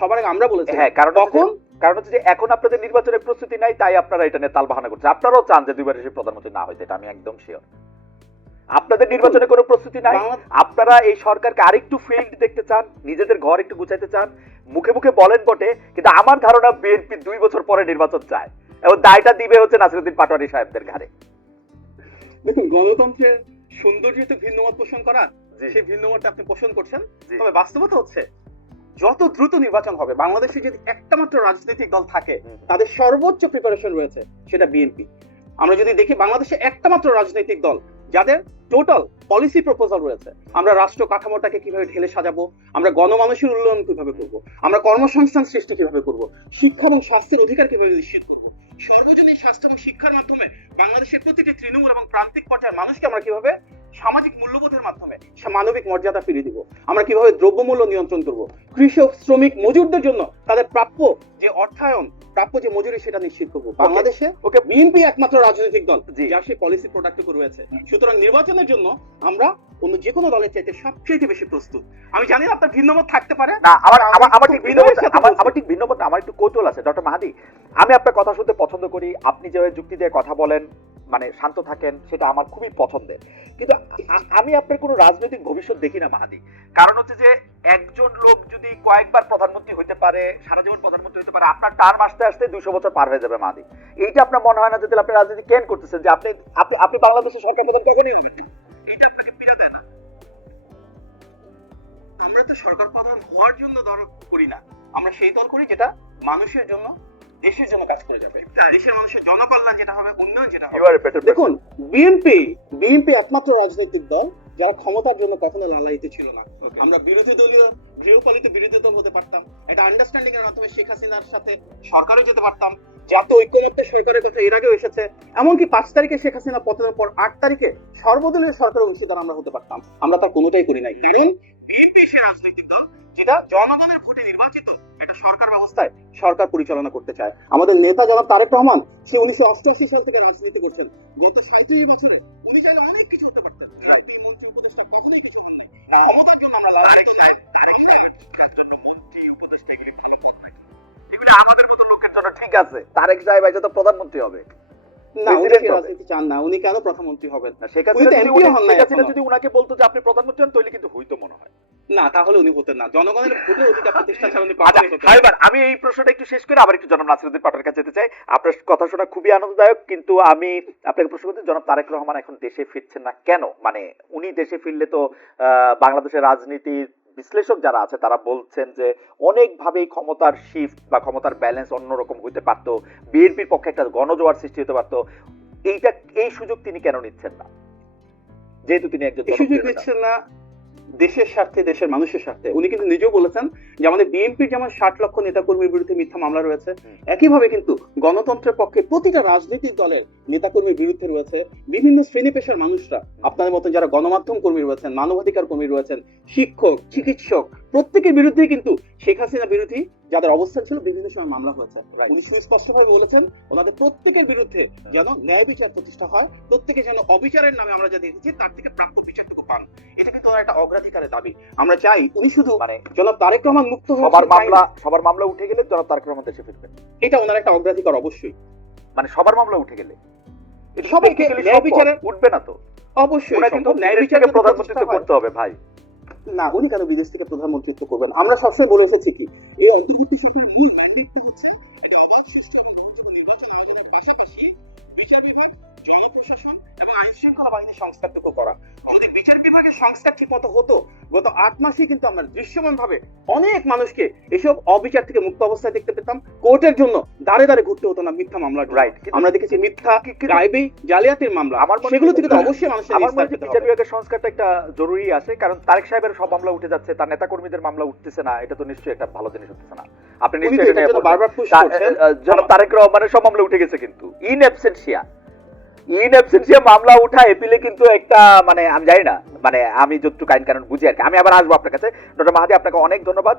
সবার আগে আমরা বলেছি হ্যাঁ কারণ তখন কারণ হচ্ছে যে এখন আপনাদের নির্বাচনের প্রস্তুতি নাই তাই আপনারা এটা নিয়ে করছেন। আপনারাও চান যে দুইবার এসে প্রধানমন্ত্রী না হইতে এটা আমি একদম শিওর আপনাদের নির্বাচনে কোনো প্রস্তুতি নাই। আপনারা এই সরকারকে আরেকটু ফিল্ড দেখতে চান নিজেদের ঘর একটু গুছাইতে চান মুখে মুখে বলেন বটে কিন্তু আমার ধারণা বিএনপি দুই বছর পরে নির্বাচন চায়। এবং দায়টা দিবে হচ্ছে নাসিরুদ্দিন পাটোয়ারি সাহেবদের ঘাড়ে। দেখুন গণতন্ত্রের সৌন্দর্য তো ভিন্নমত পোষণ করা। সেই ভিন্নমতটা আপনি পোষণ করছেন। তবে বাস্তবতা হচ্ছে যত দ্রুত নির্বাচন হবে বাংলাদেশে যদি একটা মাত্র রাজনৈতিক দল থাকে তাদের সর্বোচ্চ প্রিপারেশন রয়েছে সেটা বিএনপি আমরা যদি দেখি বাংলাদেশে একটা মাত্র রাজনৈতিক দল যাদের টোটাল পলিসি প্রপোজাল রয়েছে আমরা রাষ্ট্র কাঠামোটাকে কীভাবে ঢেলে সাজাবো আমরা গণমানুষের উন্নয়ন কীভাবে করব আমরা কর্মসংস্থান সৃষ্টি কীভাবে করব শিক্ষা এবং স্বাস্থ্যের অধিকার কীভাবে নিশ্চিত করব সর্বজনীন স্বাস্থ্য এবং শিক্ষার মাধ্যমে বাংলাদেশের প্রতিটি তৃণমূল এবং প্রান্তিক পর্যায়ের মানুষকে আমরা কীভাবে সামাজিক মূল্যবোধের মাধ্যমে সা- মানবিক মর্যাদা ফিরিয়ে দিব। আমরা কীভাবে দ্রব্যমূল্য নিয়ন্ত্রণ করব? কৃষক শ্রমিক মজুরদের জন্য তাদের প্রাপ্য যে অর্থায়ন প্রাপ্য যে মজুরি সেটা নিশ্চিত করব। বাংলাদেশে ওকে বিএনপি একমাত্র রাজনৈতিক দল। যার সেই পলিসি প্রোডাক্টটুকু রয়েছে সুতরাং নির্বাচনের জন্য আমরা অন্য যে কোনো দলের চাইতে সবচেয়ে বেশি প্রস্তুত। আমি জানি আপনার ভিন্নমত থাকতে পারে। না আমার আমার আমার ঠিক ভিন্ন আমার। আমার ঠিক ভিন্ন মত আমার একটু কৌতূহল আছে। ডক্টর মাহাদি আমি আপনার কথা শুনতে পছন্দ করি। আপনি যেভাবে যুক্তি দিয়ে কথা বলেন মানে শান্ত থাকেন, সেটা আমার খুবই পছন্দের। কিন্তু আমি আপনার কোনো রাজনৈতিক ভবিষ্যৎ দেখি না, মাহাদি। কারণ হচ্ছে যে, একজন লোক যদি কয়েকবার প্রধানমন্ত্রী হতে পারে, সারা জীবন প্রধানমন্ত্রী হতে পারে, আপনার টার্ম আসতে আসতে দুশো বছর পার হয়ে যাবে, মাহাদি। এইটা আপনার মনে হয় না যদি আপনি রাজনীতি কেন করতেছেন? যে আপনি আপনি আপনি বাংলাদেশের সরকার প্রধান কখনই হবেন এটা আপনাকে পীড়া দেয় না। আমরা তো সরকার প্রধান হওয়ার জন্য দল করি না। আমরা সেই দল করি যেটা মানুষের জন্য দেশের জন্য কাজ করে যাবে। দেশের মানুষের জনকল্যাণ যেটা হবে উন্নয়ন যেটা হবে। দেখুন বিএনপি বিএনপি একমাত্র রাজনৈতিক দল যারা ক্ষমতার জন্য কখনো লালায়িত ছিল না। আমরা বিরোধী দলীয় গৃহপালিত বিরোধী দল হতে পারতাম। একটা আন্ডারস্ট্যান্ডিং এর মাধ্যমে শেখ হাসিনার সাথে সরকারও যেতে পারতাম। জাতীয় ঐক্যমত্য সরকারের কথা এর আগেও এসেছে এমনকি পাঁচ তারিখে শেখ হাসিনা পতনের পর আট তারিখে সর্বদলীয় সরকারের অংশীদার আমরা হতে পারতাম। আমরা তার কোনোটাই করি নাই। কারণ বিএনপি সে রাজনৈতিক দল যেটা জনগণের ভোটে নির্বাচিত। সরকার ব্যবস্থায় সরকার পরিচালনা করতে চায়। আমাদের নেতা জনাব তারেক রহমান সে উনিশশো অষ্টআশি সাল থেকে রাজনীতি করছেন। গত সাঁত্রিশ বছরে উনি চাইলে অনেক কিছু হতে পারতেন। কখনোই কিছু আমাদের মতো লোকের জন্য ঠিক আছে। তারেক সাহেব এসে তো প্রধানমন্ত্রী হবে। না। রাজনীতি চান না? উনি কেন প্রধানমন্ত্রী হবেন? না এখনও। যদি উনাকে বলতো যে আপনি প্রধানমন্ত্রী হন তাহলে কিন্তু হইতো মনে হয়। না তাহলে উনি হতেন না। জনগণের ভোটে অধিকার প্রতিষ্ঠা ছাড়া উনি আচ্ছা। এবার আমি এই প্রশ্নটা একটু শেষ করে আবার একটু জনাব নাসিরুদ্দিন কাছে যেতে চাই। আপনার কথা শোনা খুবই আনন্দদায়ক কিন্তু আমি আপনাকে প্রশ্ন করতে জনাব তারেক রহমান এখন দেশে ফিরছেন না কেন? মানে উনি দেশে ফিরলে তো বাংলাদেশের রাজনীতির বিশ্লেষক যারা আছে তারা বলছেন যে অনেকভাবেই ক্ষমতার শিফট বা ক্ষমতার ব্যালেন্স অন্যরকম হইতে পারতো। বিএনপির পক্ষে একটা গণজোয়ার সৃষ্টি হতে পারতো। এইটা এই সুযোগ তিনি কেন নিচ্ছেন না? যেহেতু তিনি একজন সুযোগ। দিচ্ছেন না দেশের স্বার্থে দেশের মানুষের স্বার্থে। উনি কিন্তু নিজেও বলেছেন যে আমাদের বিএনপির যেমন ষাট লক্ষ নেতাকর্মীর বিরুদ্ধে মিথ্যা মামলা রয়েছে একইভাবে কিন্তু গণতন্ত্রের পক্ষে প্রতিটা রাজনৈতিক দলের নেতাকর্মীর বিরুদ্ধে রয়েছে বিভিন্ন শ্রেণি পেশার মানুষরা। আপনাদের মতো যারা গণমাধ্যম কর্মী রয়েছেন মানবাধিকার কর্মী রয়েছেন শিক্ষক চিকিৎসক প্রত্যেকের বিরুদ্ধে কিন্তু শেখ হাসিনা বিরোধী যাদের অবস্থান ছিল বিভিন্ন সময় মামলা হয়েছে. উনি সুস্পষ্টভাবে বলেছেন ওনাদের প্রত্যেকের বিরুদ্ধে যেন ন্যায় বিচার প্রতিষ্ঠা হয় প্রত্যেকে যেন অবিচারের নামে আমরা যা দেখেছি তার থেকে প্রাপ্য বিচারটুকু পান। এটা ওনার একটা অগ্রাধিকারের দাবি। আমরা চাই উনি শুধু মানে জনাব তারেক রহমান মুক্ত সবার। মামলা সবার মামলা উঠে গেলে জনাব তারেক রহমান দেশে ফিরবেন এটা ওনার একটা অগ্রাধিকার অবশ্যই। মানে সবার মামলা উঠে গেলে। সবাইকে ন্যায় বিচারে উঠবে না তো। অবশ্যই কিন্তু। ন্যায় বিচারে প্রধানমন্ত্রিত্ব করতে হবে ভাই? না উনি কেন বিদেশ থেকে প্রধানমন্ত্রিত্ব করবেন? আমরা সবসময় বলে এসেছি কি এই যদি বিচার বিভাগের সংস্কার ঠিক মতো হতো। গত আট মাসে কিন্তু আমরা দৃশ্যমান ভাবে অনেক মানুষকে এসব অবিচার থেকে মুক্ত অবস্থায় দেখতে পেতাম। কোর্টের জন্য দাঁড়ে দাঁড়ে ঘুরতে হতো না মিথ্যা। Right, কিন্তু- আমরা দেখেছি মিথ্যা গাইবেই জালিয়াতির মামলা। আমার মনে সেগুলো থেকে তো অবশ্যই মানুষের আমার মনে বিচার বিভাগের সংস্কারটা একটা জরুরি আছে কারণ তারেক সাহেবের সব মামলা উঠে যাচ্ছে তার নেতা কর্মীদের মামলা উঠতেছে না। এটা তো নিশ্চয়ই একটা ভালো জিনিস হচ্ছে না। আপনি নিশ্চয়ই। বারবার জনাব তারেক রহমানের সব মামলা উঠে গেছে কিন্তু। ইন অ্যাবসেন্সিয়া ইন অ্যাবসেন্সিয়া মামলা উঠা এপিলে কিন্তু একটা মানে আমি জানি না মানে আমি যতটুকু আইন কারণ বুঝি আর কি। আমি আবার আসব আপনার কাছে। ডক্টর মাহাদি আপনাকে অনেক ধন্যবাদ।